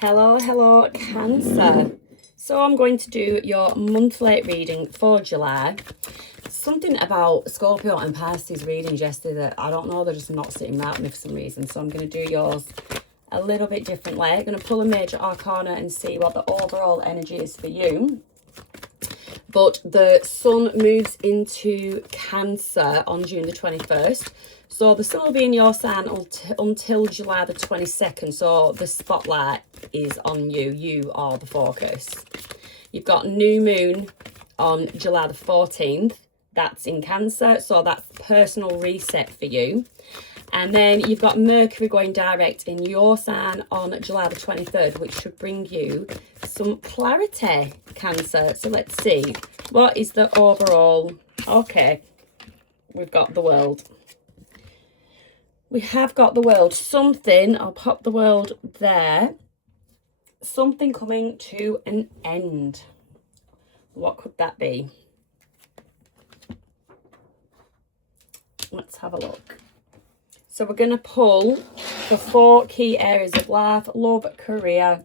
Hello, Cancer. So I'm going to do your monthly reading for July. Something about Scorpio and Pisces readings yesterday that I don't know, they're just not sitting right with me for some reason. So I'm going to do yours a little bit differently. I'm going to pull a major arcana and see what the overall energy is for you. But the sun moves into Cancer on June the 21st. So the sun will be in your sign until July the 22nd. So the spotlight is on you. You are the focus. You've got new moon on July the 14th. That's in Cancer. So that's personal reset for you. And then you've got Mercury going direct in your sign on July the 23rd, which should bring you some clarity, Cancer. So let's see. What is the overall? Okay, we've got the world. We have got the world. Something, I'll pop the world there. Something coming to an end. What could that be? Let's have a look. So we're going to pull the 4 key areas of life: love, career,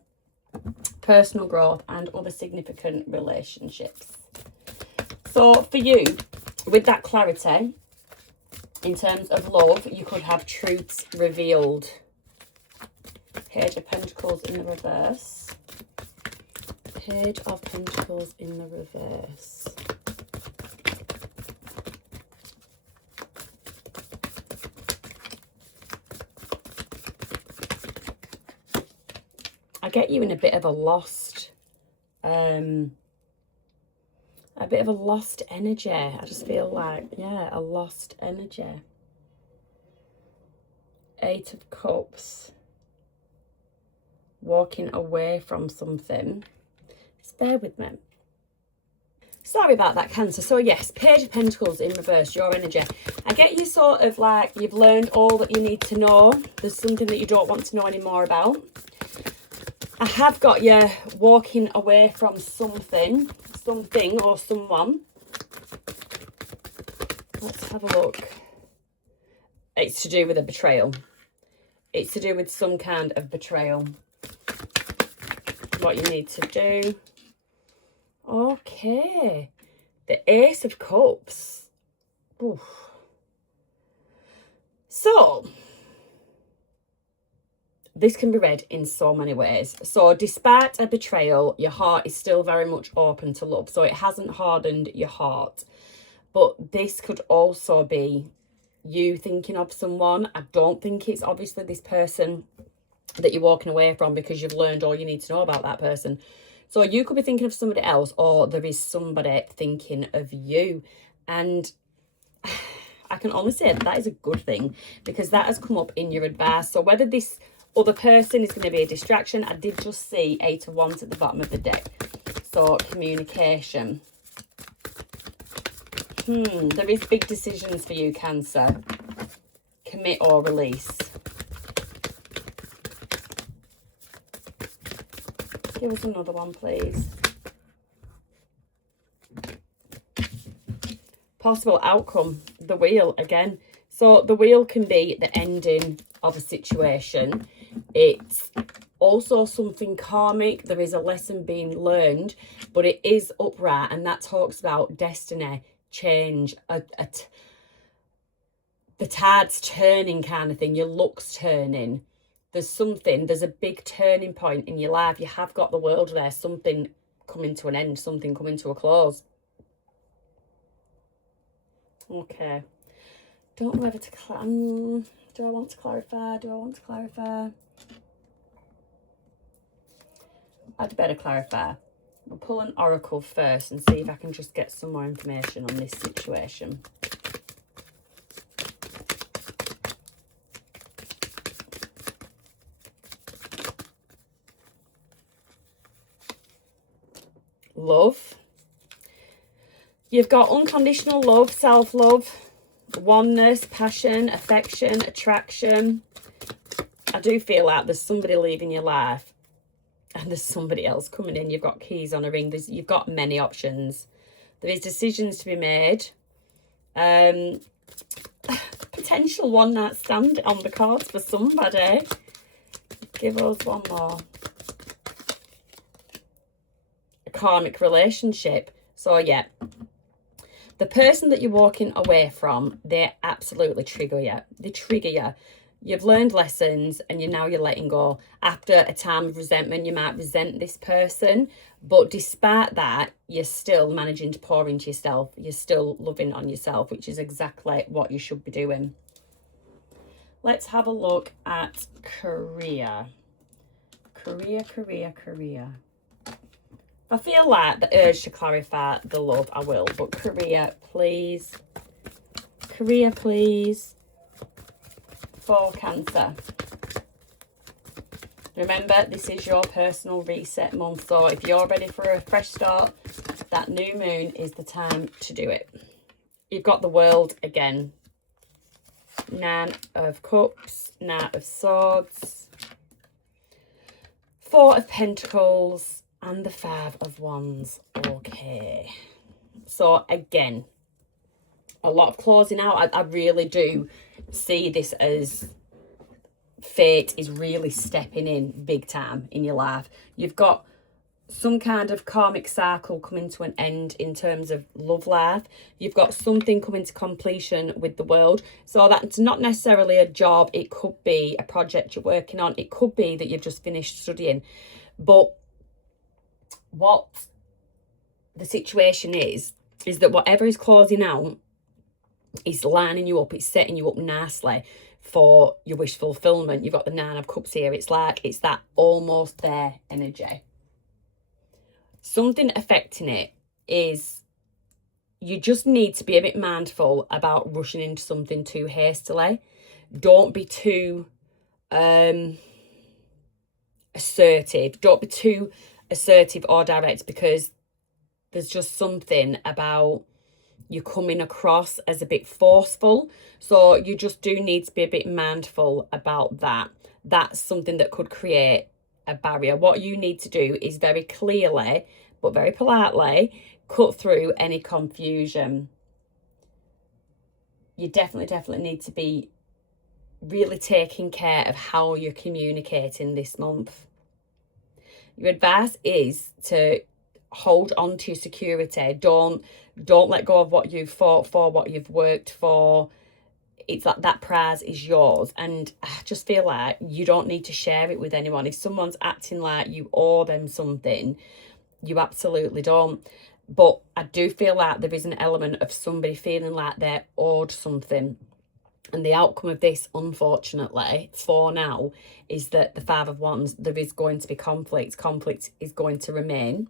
personal growth, and other significant relationships. So for you, with that clarity, in terms of love, you could have truths revealed. Page of Pentacles in the reverse. Page of Pentacles in the reverse. I get you in a bit of a lost, energy. I just feel like, yeah, a lost energy. 8 of Cups. Walking away from something. Just bear with me. Sorry about that, Cancer. So yes, Page of Pentacles in reverse, your energy. I get you sort of like you've learned all that you need to know. There's something that you don't want to know anymore about. I have got you walking away from something or someone. Let's have a look. It's to do with a betrayal. It's to do with some kind of betrayal. What you need to do. Okay. The Ace of Cups. Oof. So, this can be read in so many ways. So despite a betrayal, your heart is still very much open to love. So it hasn't hardened your heart. But this could also be you thinking of someone. I don't think it's obviously this person that you're walking away from because you've learned all you need to know about that person. So you could be thinking of somebody else, or there is somebody thinking of you. And I can only say that is a good thing because that has come up in your advice. So whether this other person is going to be a distraction, I did just see 8 of Wands at the bottom of the deck. So communication. There is big decisions for you, Cancer. Commit or release. Give us another one, please. Possible outcome. The Wheel again. So the Wheel can be the ending of a situation. It's also something karmic. There is a lesson being learned, but it is upright, and that talks about destiny, change, the tide's turning kind of thing, your luck's turning. There's a big turning point in your life. You have got the world there, something coming to an end, something coming to a close. Okay. Don't know whether to do I want to clarify? I'd better clarify. We'll pull an oracle first and see if I can just get some more information on this situation. Love. You've got unconditional love, self-love, oneness, passion, affection, attraction. I do feel like there's somebody leaving your life and there's somebody else coming in. You've got keys on a ring. You've got many options. There is decisions to be made. Potential one night stand on the cards for somebody. Give us one more. karmic relationship. So yeah, the person that you're walking away from, they absolutely trigger you. They trigger you. You've learned lessons and you're letting go. After a time of resentment, you might resent this person, but despite that, you're still managing to pour into yourself. You're still loving on yourself, which is exactly what you should be doing. Let's have a look at career. Career. If I feel like the urge to clarify the love, I will. But career, please. Career, please. For Cancer. Remember, this is your personal reset month. So if you're ready for a fresh start, that new moon is the time to do it. You've got the World again. 9 of Cups, 9 of Swords, 4 of Pentacles, and the 5 of Wands. Okay. So again, a lot of closing out. I really do see this as fate is really stepping in big time in your life. You've got some kind of karmic cycle coming to an end in terms of love life. You've got something coming to completion with the World. So that's not necessarily a job. It could be a project you're working on. It could be that you've just finished studying. But what the situation is that whatever is closing out is lining you up. It's setting you up nicely for your wish fulfillment. You've got the 9 of Cups here. It's that almost there energy. Something affecting it is you just need to be a bit mindful about rushing into something too hastily. Don't be too assertive. Don't be too assertive or direct, because there's just something about you coming across as a bit forceful. So you just do need to be a bit mindful about that. That's something that could create a barrier. What you need to do is very clearly but very politely cut through any confusion. You definitely need to be really taking care of how you're communicating this month. Your advice is to hold on to your security. Don't let go of what you've fought for, what you've worked for. It's like that prize is yours, and I just feel like you don't need to share it with anyone. If someone's acting like you owe them something, you absolutely don't. But I do feel like there is an element of somebody feeling like they're owed something, and the outcome of this, unfortunately, for now, is that the 5 of Wands, there is going to be conflict. Conflict is going to remain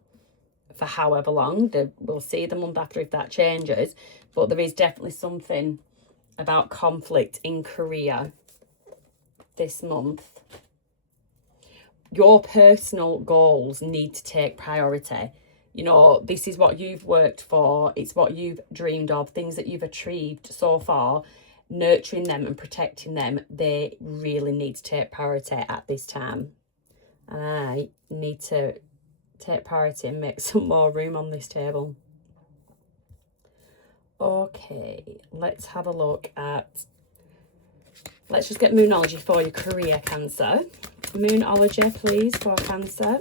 for however long. We'll see the month after if that changes, but there is definitely something about conflict in career this month. Your personal goals need to take priority. You know, this is what you've worked for. It's what you've dreamed of, things that you've achieved so far. Nurturing them and protecting them, they really need to take priority at this time. And I need to take priority and make some more room on this table. Okay, let's have a look at, let's just get Moonology for your career, Cancer. Moonology, please, for Cancer.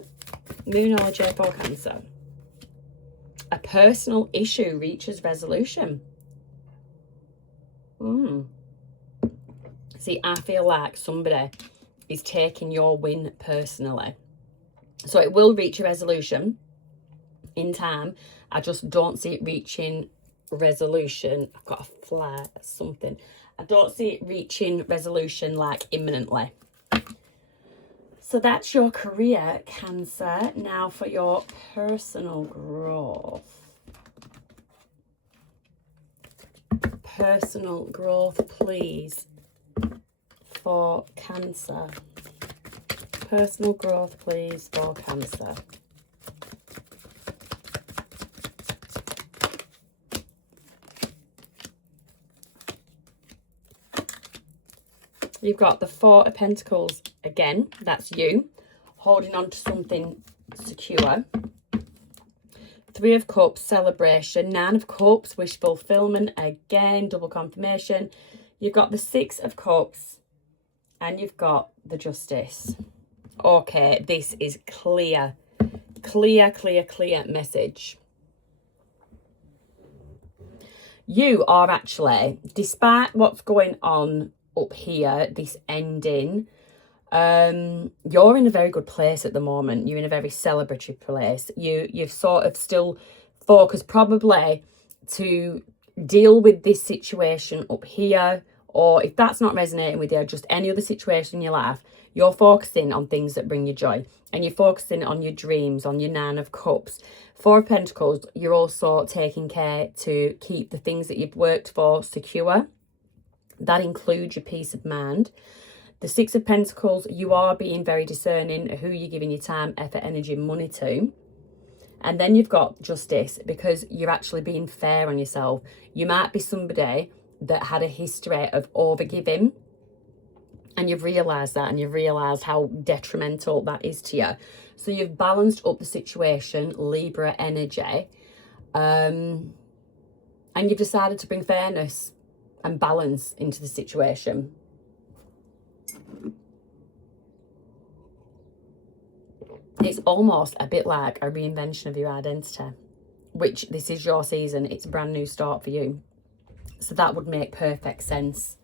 Moonology for Cancer. A personal issue reaches resolution. See, I feel like somebody is taking your win personally. So it will reach a resolution in time. I just don't see it reaching resolution. I've got a flare, something. I don't see it reaching resolution like imminently. So that's your career, Cancer. Now for your personal growth. Personal growth, please, for Cancer. Personal growth, please, for Cancer. You've got the 4 of Pentacles again. That's you holding on to something secure. 3 of Cups, celebration. 9 of Cups, wish fulfillment. Again, double confirmation. You've got the 6 of Cups and you've got the Justice. Okay, this is clear. clear message. You are actually, despite what's going on up here, this ending, you're in a very good place at the moment. You're in a very celebratory place. You've sort of still focused probably to deal with this situation up here, or if that's not resonating with you, just any other situation in your life, you're focusing on things that bring you joy, and you're focusing on your dreams, on your Nine of Cups. Four of Pentacles, you're also taking care to keep the things that you've worked for secure. That includes your peace of mind. The Six of Pentacles, you are being very discerning who you're giving your time, effort, energy, money to. And then you've got Justice, because you're actually being fair on yourself. You might be somebody that had a history of overgiving, and you've realised that, and you've realised how detrimental that is to you. So you've balanced up the situation, Libra energy, and you've decided to bring fairness and balance into the situation. It's almost a bit like a reinvention of your identity, which this is your season. It's a brand new start for you. So that would make perfect sense.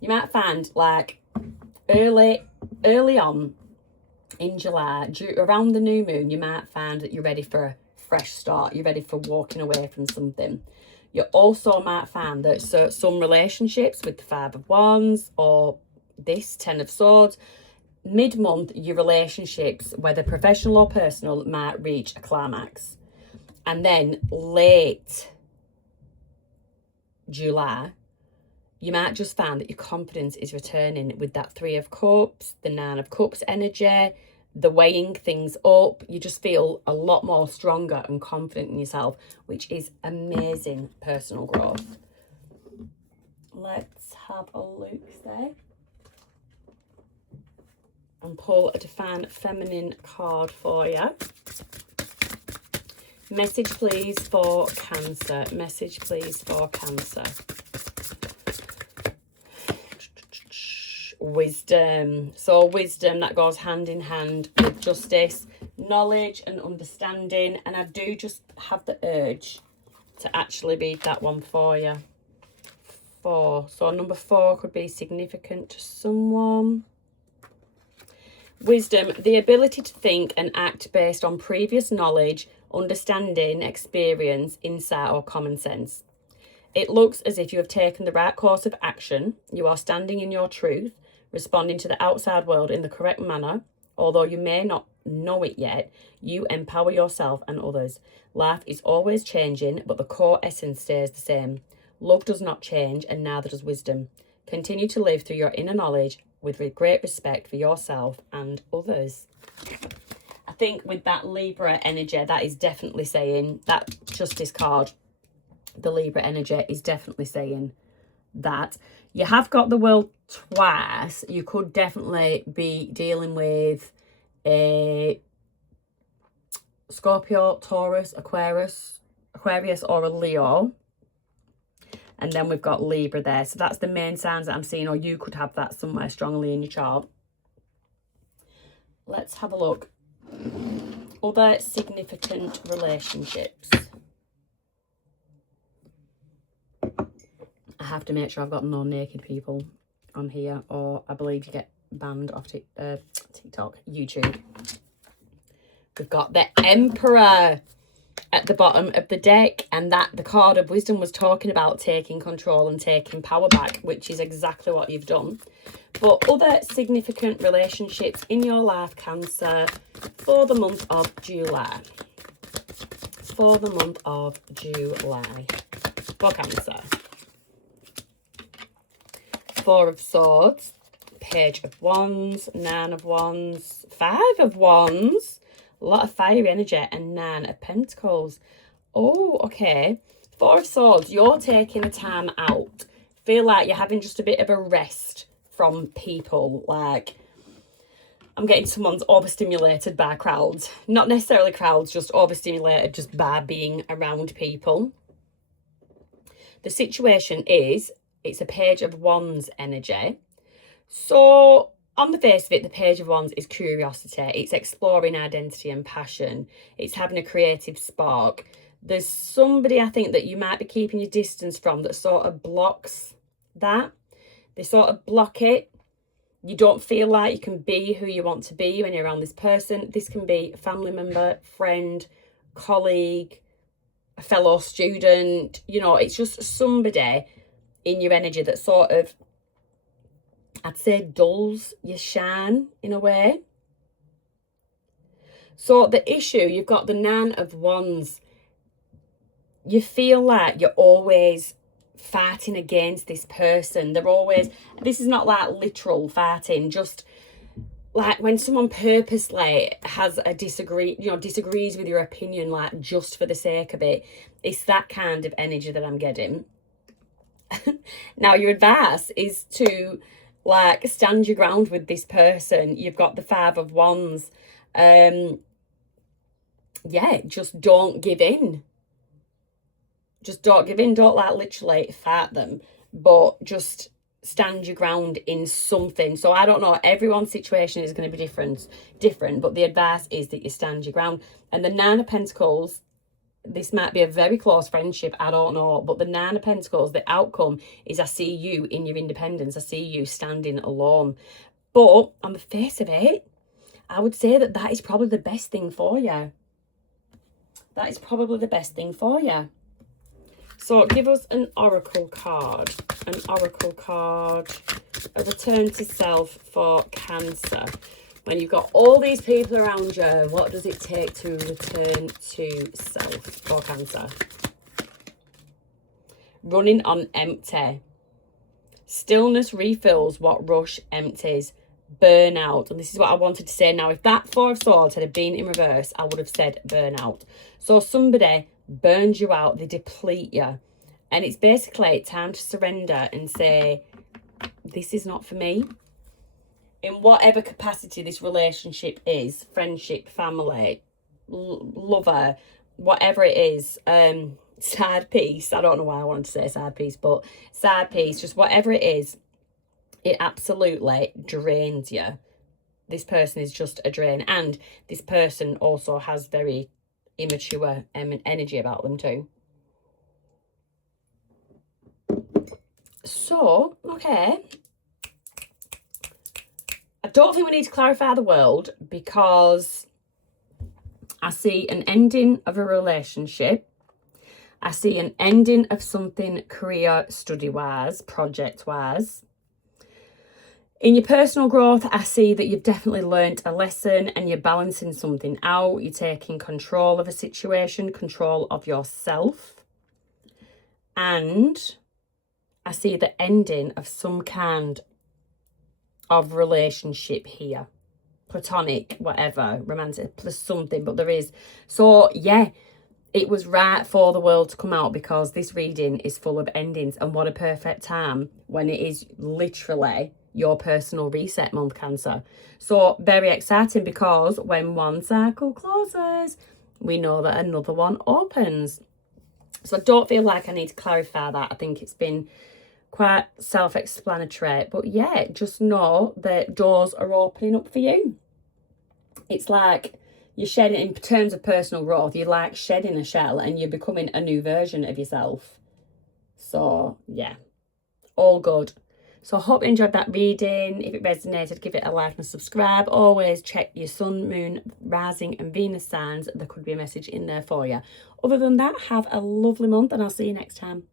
You might find like early on in July, around the new moon, you might find that you're ready for a fresh start. You're ready for walking away from something. You also might find that some relationships with the Five of Wands or this Ten of Swords, mid-month, your relationships, whether professional or personal, might reach a climax. And then late July, you might just find that your confidence is returning with that Three of Cups, the Nine of Cups energy, the weighing things up. You just feel a lot more stronger and confident in yourself, which is amazing personal growth. Let's have a look there. And pull a Divine Feminine card for you. Message, please, for Cancer. Message, please, for Cancer. Wisdom. So wisdom, that goes hand in hand with justice, knowledge and understanding. And I do just have the urge to actually read that one for you. 4. So number 4 could be significant to someone. Wisdom, the ability to think and act based on previous knowledge, understanding, experience, insight, or common sense. It looks as if you have taken the right course of action. You are standing in your truth, responding to the outside world in the correct manner. Although you may not know it yet, you empower yourself and others. Life is always changing, but the core essence stays the same. Love does not change, and neither does wisdom. Continue to live through your inner knowledge with great respect for yourself and others. I think with that Libra energy, that is definitely saying, that Justice card, the Libra energy is definitely saying that. You have got the World twice. You could definitely be dealing with a Scorpio, Taurus, Aquarius, or a Leo. And then we've got Libra there. So that's the main signs that I'm seeing, or you could have that somewhere strongly in your chart. Let's have a look. Other significant relationships. I have to make sure I've got no naked people on here, or I believe you get banned off TikTok, YouTube. We've got the Emperor at the bottom of the deck, and that the card of wisdom was talking about taking control and taking power back, which is exactly what you've done. But other significant relationships in your life, Cancer, for the month of July. For the month of July. For Cancer. 4 of Swords, Page of Wands, 9 of Wands, 5 of Wands, a lot of fiery energy, and 9 of Pentacles. Oh, okay. 4 of Swords, you're taking a time out. Feel like you're having just a bit of a rest from people. Like, I'm getting someone's overstimulated by crowds. Not necessarily crowds, just overstimulated just by being around people. The situation is, it's a Page of Wands energy. So on the face of it, the Page of Wands is curiosity. It's exploring identity and passion. It's having a creative spark. There's somebody, I think, that you might be keeping your distance from that sort of blocks that. They sort of block it. You don't feel like you can be who you want to be when you're around this person. This can be a family member, friend, colleague, a fellow student. You know, it's just somebody in your energy that sort of, I'd say, dulls your shine in a way. So the issue, you've got the Nine of Wands. You feel like you're always fighting against this person. They're always, this is not like literal fighting, just like when someone purposely has a disagrees with your opinion, like just for the sake of it. It's that kind of energy that I'm getting. Now, your advice is to like stand your ground with this person. You've got the Five of Wands. Yeah, just don't give in. Just don't give in. Don't like literally fight them, but just stand your ground in something. So I don't know, everyone's situation is going to be different, but the advice is that you stand your ground. And the Nine of Pentacles, this might be a very close friendship, I don't know, but the Nine of Pentacles, the outcome is I see you in your independence. I see you standing alone. But on the face of it, I would say that that is probably the best thing for you. That is probably the best thing for you. So give us an oracle card. An oracle card. A return to self for Cancer. When you've got all these people around you, what does it take to return to self for Cancer? Running on empty. Stillness refills what rush empties. Burnout. And this is what I wanted to say. Now, if that Four of Swords had been in reverse, I would have said burnout. So somebody burns you out, they deplete you. And it's basically time to surrender and say, this is not for me. In whatever capacity this relationship is, friendship, family, lover, whatever it is, side piece. I don't know why I wanted to say side piece, but side piece, just whatever it is, it absolutely drains you. This person is just a drain. And this person also has very immature energy about them too. So, okay. I don't think we need to clarify the world because I see an ending of a relationship. I see an ending of something career, study-wise, project-wise. In your personal growth, I see that you've definitely learnt a lesson and you're balancing something out. You're taking control of a situation, control of yourself. And I see the ending of some kind of relationship here. Platonic, whatever, romantic, plus something, but there is. So, yeah, it was right for the world to come out because this reading is full of endings. And what a perfect time when it is literally your personal reset month, Cancer. So very exciting because when one cycle closes, we know that another one opens. So I don't feel like I need to clarify that. I think it's been quite self-explanatory. But yeah, just know that doors are opening up for you. It's like you're shedding, in terms of personal growth, you're like shedding a shell and you're becoming a new version of yourself. So yeah, all good. So I hope you enjoyed that reading. If it resonated, give it a like and subscribe. Always check your sun, moon, rising and Venus signs. There could be a message in there for you. Other than that, have a lovely month and I'll see you next time.